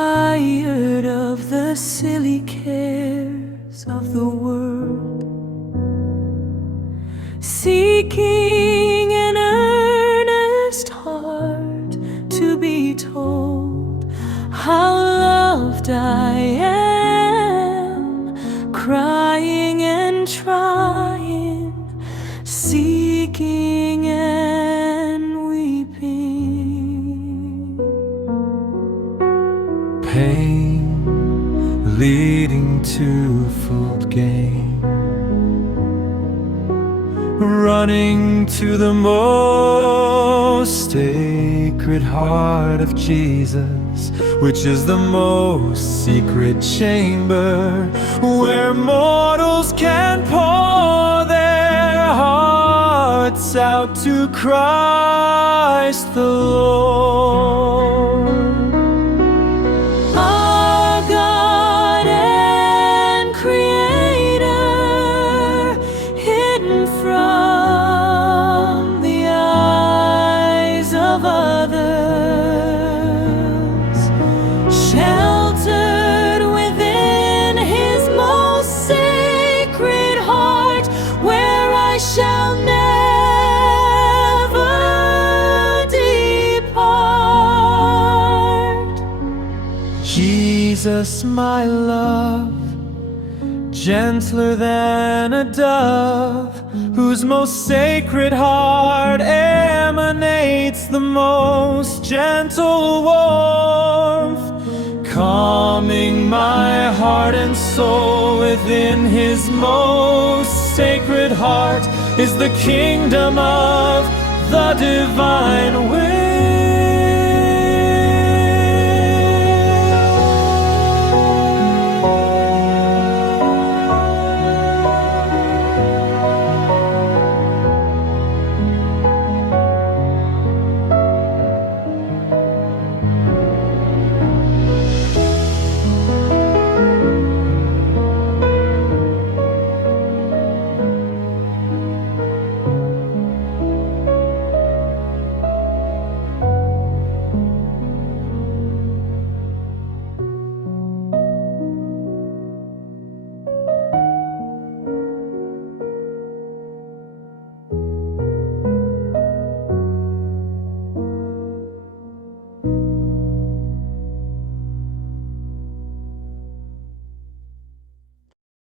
tired of the silly cares of the world, seeking an earnest heart to be told how loved I am, crying and trying, seeking and weeping. Pain leading to full gain, running to the most sacred heart of Jesus, which is the most secret chamber, where mortals can pour their hearts out to Christ the Lord. Our God and Creator, hidden from the eyes of others, sheltered within His most sacred heart, where I shall never depart. Jesus, my love, gentler than a dove, whose most sacred heart emanates the most gentle warmth, calming my heart and soul within His most sacred heart, is the kingdom of the divine will.